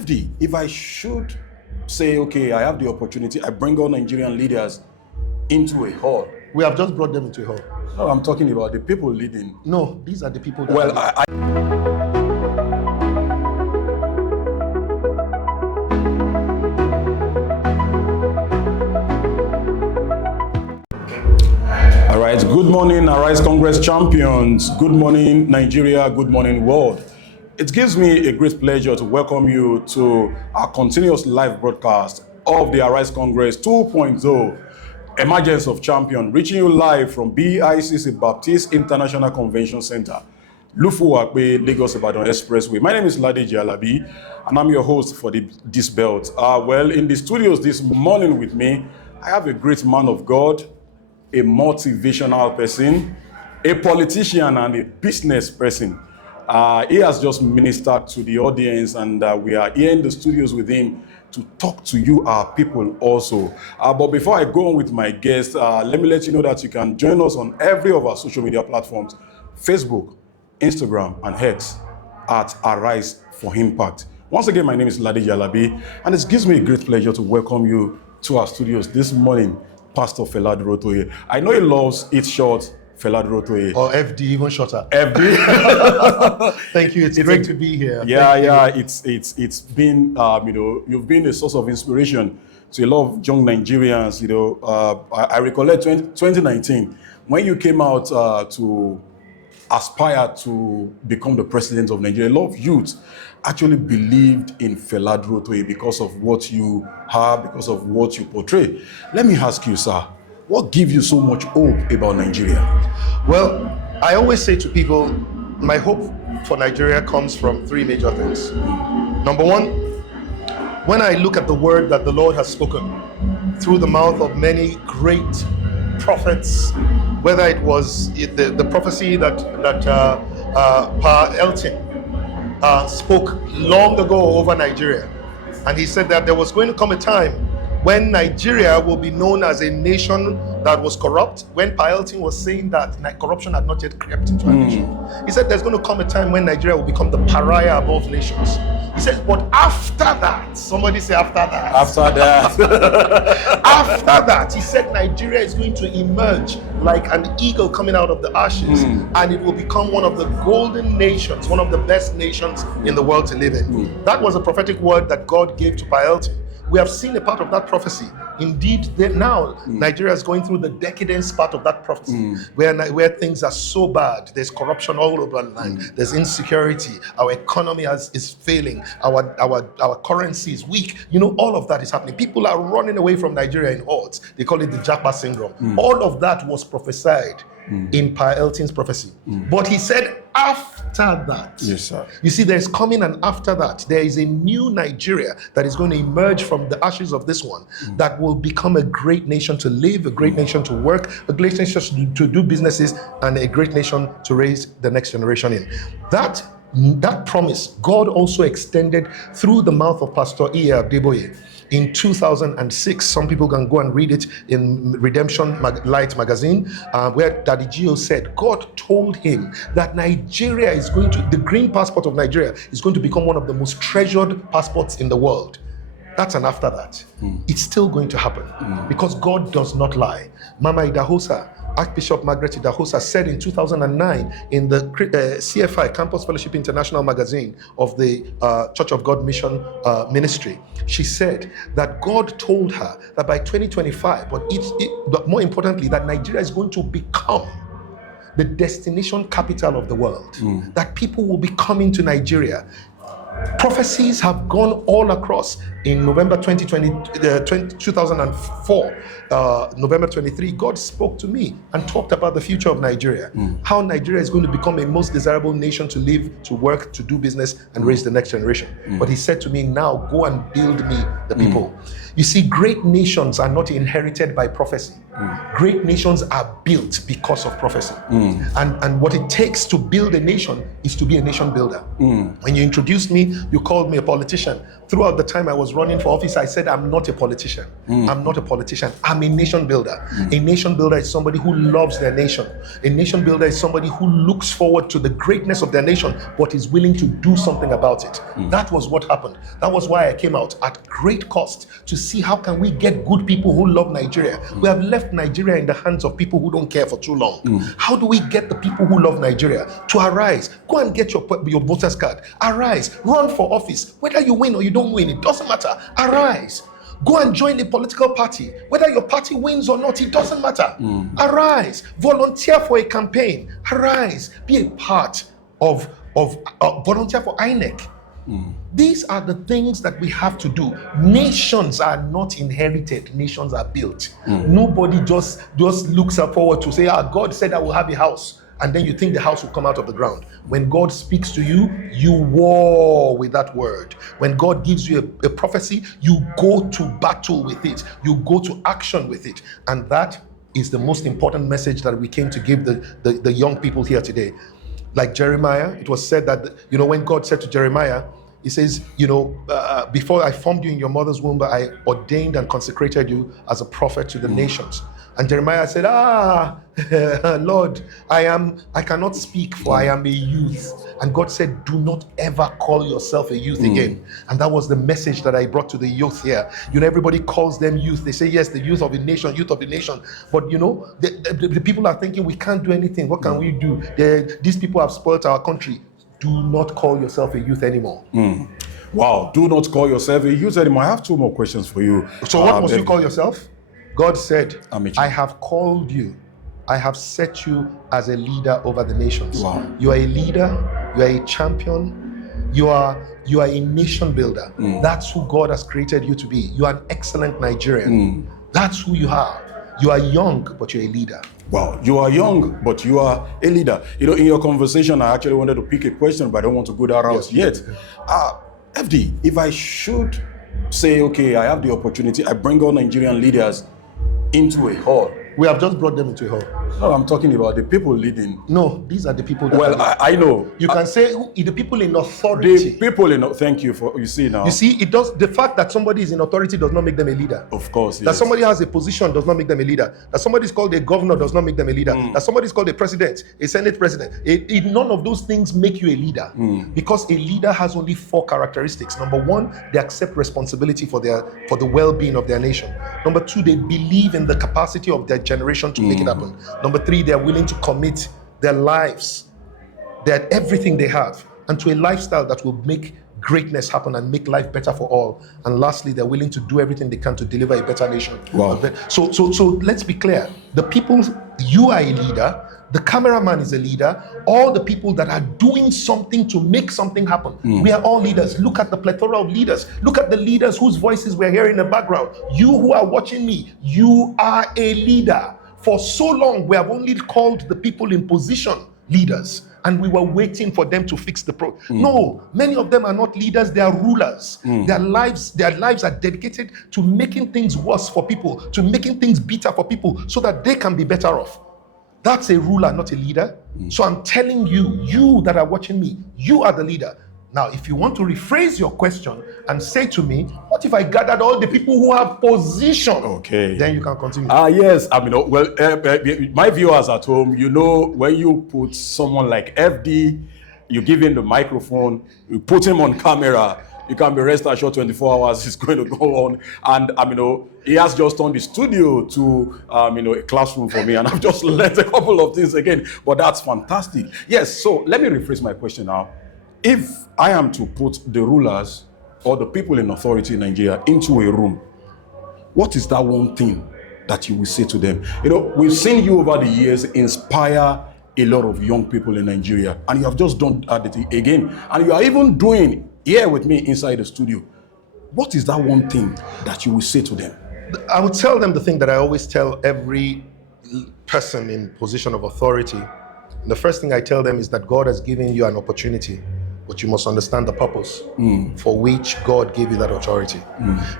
FD, if I should say, okay, I have the opportunity, I bring all Nigerian leaders into a hall. We have just brought them into a hall. No, I'm talking about the people leading. No, these are the people that Well, All right, good morning, Arise Congress champions. Good morning, Nigeria. Good morning, world. It gives me a great pleasure to welcome you to our continuous live broadcast of the Arise Congress 2.0 Emergence of Champions, reaching you live from BICC Baptist International Convention Center, Lufuwakbe, Lagos Ibadan Expressway. My name is Ladiji Alabi, and I'm your host for this belt. Well, in the studios this morning with me, I have a great man of God, a motivational person, a politician, and a business person. He has just ministered to the audience, and we are here in the studios with him to talk to you, our people, also. But before I go on with my guest, let me let you know that you can join us on every of our social media platforms: Facebook, Instagram, and X at Arise for Impact. Once again, my name is Ladiji Alabi, and it gives me a great pleasure to welcome you to our studios this morning, Pastor Fela Durotoye. I know he loves it short, Fela Durotoye. Or FD, even shorter. FD. Thank you. It's great to be here. Yeah. It's been you've been a source of inspiration to a lot of young Nigerians. I recollect 2019 when you came out to aspire to become the president of Nigeria. A lot of youth actually believed in Fela Durotoye because of what you have, because of what you portray. Let me ask you, sir, what gives you so much hope about Nigeria? Well, I always say to people, my hope for Nigeria comes from three major things. Number one, when I look at the word that the Lord has spoken through the mouth of many great prophets, whether it was the prophecy that Pa Elton spoke long ago over Nigeria, and he said that there was going to come a time when Nigeria will be known as a nation that was corrupt. When Pa Elton was saying that corruption had not yet crept into our nation, he said there's going to come a time when Nigeria will become the pariah above nations. He says, but after that, somebody say after that. After that. After that, he said Nigeria is going to emerge like an eagle coming out of the ashes, and it will become one of the golden nations, one of the best nations in the world to live in. That was a prophetic word that God gave to Pa Elton. We have seen a part of that prophecy. Indeed, now Nigeria is going through the decadence part of that prophecy, where things are so bad. There's corruption all over the land. There's insecurity. Our economy is failing. Our currency is weak. All of that is happening. People are running away from Nigeria in hordes. They call it the Japa syndrome. All of that was prophesied in Pa Elton's prophecy. But he said, after that, yes, sir. You see, there's coming, and after that, there is a new Nigeria that is going to emerge from the ashes of this one, that will become a great nation to live, a great nation to work, a great nation to do businesses, and a great nation to raise the next generation in. That promise, God also extended through the mouth of Pastor E. Abdeboye. In 2006, some people can go and read it in Redemption Light magazine, where Daddy Gio said God told him that Nigeria is going to, the green passport of Nigeria is going to become one of the most treasured passports in the world. That's an after that. It's still going to happen because God does not lie. Mama Idahosa, Archbishop Margaret Idahosa, said in 2009 in the CFI, Campus Fellowship International magazine of the Church of God Mission Ministry, she said that God told her that by 2025, but more importantly, that Nigeria is going to become the destination capital of the world, that people will be coming to Nigeria. Prophecies have gone all across. In November 2004, November 23, God spoke to me and talked about the future of Nigeria, how Nigeria is going to become a most desirable nation to live, to work, to do business, and raise the next generation. But he said to me, now go and build me the people. You see, great nations are not inherited by prophecy. Great nations are built because of prophecy. And what it takes to build a nation is to be a nation builder. When you introduced me, you called me a politician. Throughout the time I was running for office, I said, I'm not a politician. I'm not a politician. I'm a nation builder. A nation builder is somebody who loves their nation. A nation builder is somebody who looks forward to the greatness of their nation, but is willing to do something about it. That was what happened. That was why I came out at great cost to see how can we get good people who love Nigeria. We have left Nigeria in the hands of people who don't care for too long. How do we get the people who love Nigeria to arise? Go and get your voter's card. Arise. Run for office. Whether you win or you don't win, it doesn't matter. Arise. Go and join a political party. Whether your party wins or not, it doesn't matter. Arise. Volunteer for a campaign. Arise. Be a part of volunteer for INEC. These are the things that we have to do. Nations are not inherited. Nations are built. Nobody just looks forward to say, God said I will have a house. And then you think the house will come out of the ground. When God speaks to you, you war with that word. When God gives you a prophecy, you go to battle with it. You go to action with it. And that is the most important message that we came to give the young people here today. Like Jeremiah, it was said that, when God said to Jeremiah, he says, before I formed you in your mother's womb, I ordained and consecrated you as a prophet to the nations. And Jeremiah said, Lord, I cannot speak, for I am a youth. And God said, do not ever call yourself a youth again. And that was the message that I brought to the youth here. Everybody calls them youth. They say, yes, the youth of the nation, youth of the nation. But the people are thinking, we can't do anything. What can we do? These people have spoiled our country. Do not call yourself a youth anymore. Wow, do not call yourself a youth anymore. I have two more questions for you. So what must you call yourself? God said, Emergence. I have called you. I have set you as a leader over the nations. Wow. You are a leader. You are a champion. You are a nation builder. That's who God has created you to be. You are an excellent Nigerian. That's who you are. You are young, but you're a leader. Wow, you are young, but you are a leader. In your conversation, I actually wanted to pick a question, but I don't want to go that route yet. FD, if I should say, okay, I have the opportunity, I bring all Nigerian leaders into a hall. We have just brought them into a hall. No, I'm talking about the people leading. No, these are the people that I know. You can say the people in authority. The people in, thank you for, you see now. You see, it does, the fact that somebody is in authority does not make them a leader. Of course, That somebody has a position does not make them a leader. That somebody is called a governor does not make them a leader. That somebody is called a president, a senate president. None of those things make you a leader. Because a leader has only 4 characteristics. Number 1, they accept responsibility for the well-being of their nation. Number 2, they believe in the capacity of their generation to make it happen. Number 3, they are willing to commit their lives, everything they have, and to a lifestyle that will make greatness happen and make life better for all. And lastly, they're willing to do everything they can to deliver a better nation. Wow. So let's be clear. The people, you are a leader. The cameraman is a leader. All the people that are doing something to make something happen. We are all leaders. Look at the plethora of leaders. Look at the leaders whose voices we're hearing in the background. You who are watching me, you are a leader. For so long, we have only called the people in position leaders, and we were waiting for them to fix the problem. No, many of them are not leaders, they are rulers. Their lives are dedicated to making things worse for people, to making things bitter for people, so that they can be better off. That's a ruler, not a leader. So I'm telling you, you that are watching me, you are the leader. Now, if you want to rephrase your question and say to me, what if I gathered all the people who have position? Okay. Then you can continue. Yes. My viewers at home, when you put someone like FD, you give him the microphone, you put him on camera, you can be rest assured 24 hours is going to go on. And, he has just turned the studio to, a classroom for me. And I've just learned a couple of things again. But that's fantastic. Yes. So let me rephrase my question now. If I am to put the rulers or the people in authority in Nigeria into a room, what is that one thing that you will say to them? We've seen you over the years inspire a lot of young people in Nigeria, and you have just done that again. And you are even doing here with me inside the studio. What is that one thing that you will say to them? I would tell them the thing that I always tell every person in position of authority. The first thing I tell them is that God has given you an opportunity. but you must understand the purpose for which God gave you that authority.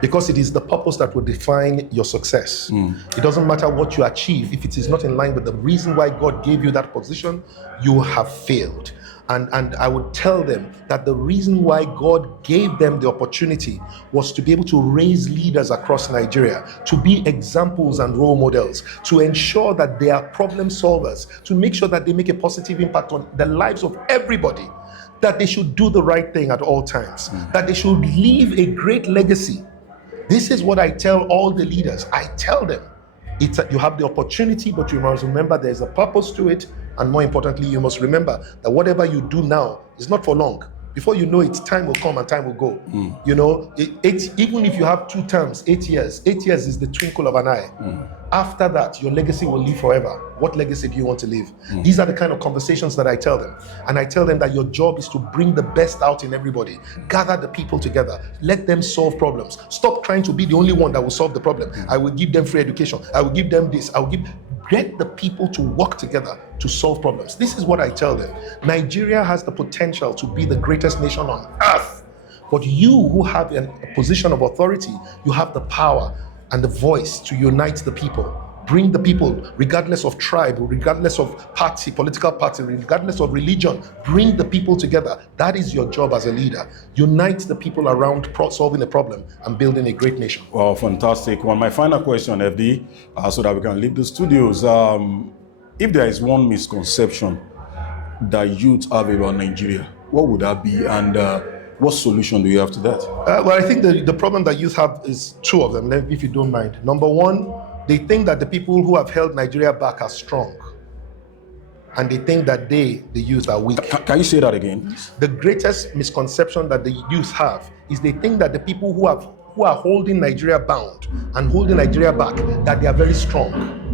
Because it is the purpose that will define your success. It doesn't matter what you achieve. If it is not in line with the reason why God gave you that position, you have failed. And I would tell them that the reason why God gave them the opportunity was to be able to raise leaders across Nigeria, to be examples and role models, to ensure that they are problem solvers, to make sure that they make a positive impact on the lives of everybody, that they should do the right thing at all times, that they should leave a great legacy. This is what I tell all the leaders. I tell them, you have the opportunity, but you must remember there's a purpose to it. And more importantly, you must remember that whatever you do now is not for long. Before you know it, time will come and time will go. You know, even if you have 2 terms, 8 years is the twinkle of an eye. After that, your legacy will live forever. What legacy do you want to leave? These are the kind of conversations that I tell them. And I tell them that your job is to bring the best out in everybody. Gather the people together. Let them solve problems. Stop trying to be the only one that will solve the problem. I will give them free education. I will give them this. Get the people to work together to solve problems. This is what I tell them. Nigeria has the potential to be the greatest nation on earth. But you who have a position of authority, you have the power and the voice to unite the people. Bring the people, regardless of tribe, regardless of party, political party, regardless of religion, bring the people together. That is your job as a leader. Unite the people around solving a problem and building a great nation. Well, fantastic. Well, my final question, FD, so that we can leave the studios. If there is one misconception that youth have about Nigeria, what would that be? And what solution do you have to that? Well, I think the problem that youth have is 2 of them, if you don't mind. Number 1, they think that the people who have held Nigeria back are strong. And they think that the youth, are weak. Can you say that again? The greatest misconception that the youth have is they think that the people who are holding Nigeria bound and holding Nigeria back, that they are very strong.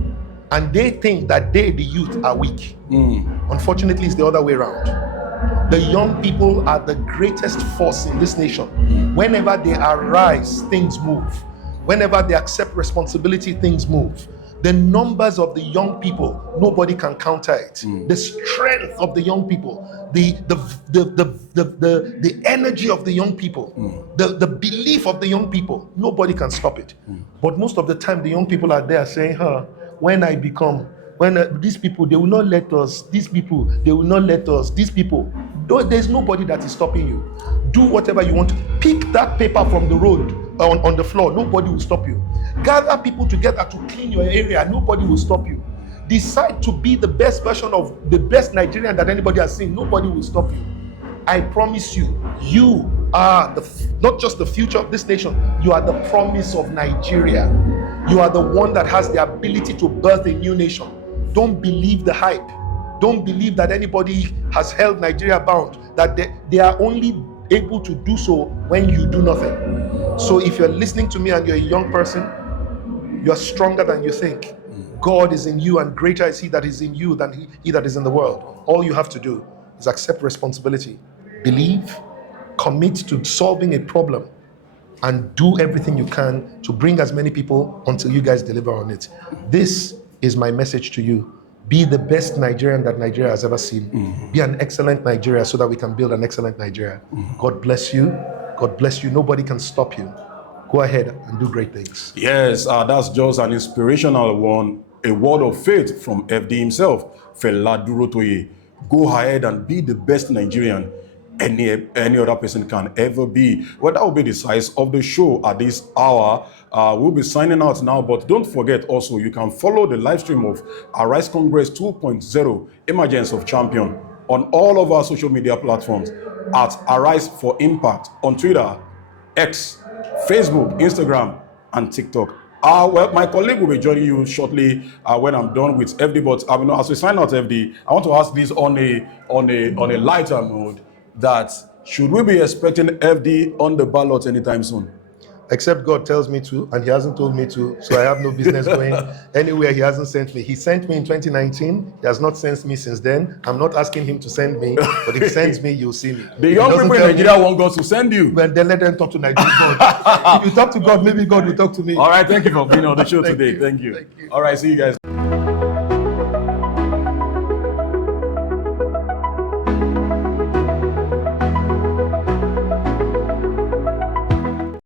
And they think that the youth, are weak. Unfortunately, it's the other way around. The young people are the greatest force in this nation. Whenever they arise, things move. Whenever they accept responsibility, things move. The numbers of the young people, nobody can counter it. The strength of the young people, the energy of the young people, the belief of the young people, nobody can stop it. But most of the time, the young people are there saying, these people, they will not let us, these people, they will not let us, these people. There's nobody that is stopping you. Do whatever you want. Pick that paper from the road, on the floor. Nobody will stop you. Gather people together to clean your area. Nobody will stop you. Decide to be the best version of the best Nigerian that anybody has seen. Nobody will stop you. I promise you, you are not just the future of this nation, you are the promise of Nigeria. You are the one that has the ability to birth a new nation. Don't believe the hype. Don't believe that anybody has held Nigeria bound, that they are only able to do so when you do nothing. So if you're listening to me and you're a young person, you're stronger than you think. God is in you, and greater is He that is in you than he that is in the world. All you have to do is accept responsibility, believe, commit to solving a problem, and do everything you can to bring as many people until you guys deliver on it. This is my message to you. Be the best Nigerian that Nigeria has ever seen. Be an excellent Nigeria so that we can build an excellent Nigeria. God bless you. God bless you. Nobody can stop you. Go ahead and do great things. Yes, that's just an inspirational one. A word of faith from FD himself, Fela Durotoye. Go ahead and be the best Nigerian any other person can ever be. Well, that will be the size of the show at this hour. We'll be signing out now, but don't forget also, you can follow the live stream of Arise Congress 2.0 Emergence of Champions on all of our social media platforms at Arise for Impact on Twitter, X, Facebook, Instagram, and TikTok. Well, my colleague will be joining you shortly when I'm done with FD. But as we sign out, FD, I want to ask this on a lighter note. That should we be expecting FD on the ballot anytime soon? Except God tells me to, and He hasn't told me to, so I have no business going anywhere He hasn't sent me. He sent me in 2019. He has not sent me since then. I'm not asking Him to send me, but if He sends me, you'll see me. The young people in Nigeria want God to send you. Well, then let them talk to Nigeria God. If you talk to God, maybe God will talk to me. All right, thank you for being on the show today. Thank you. All right, see you guys.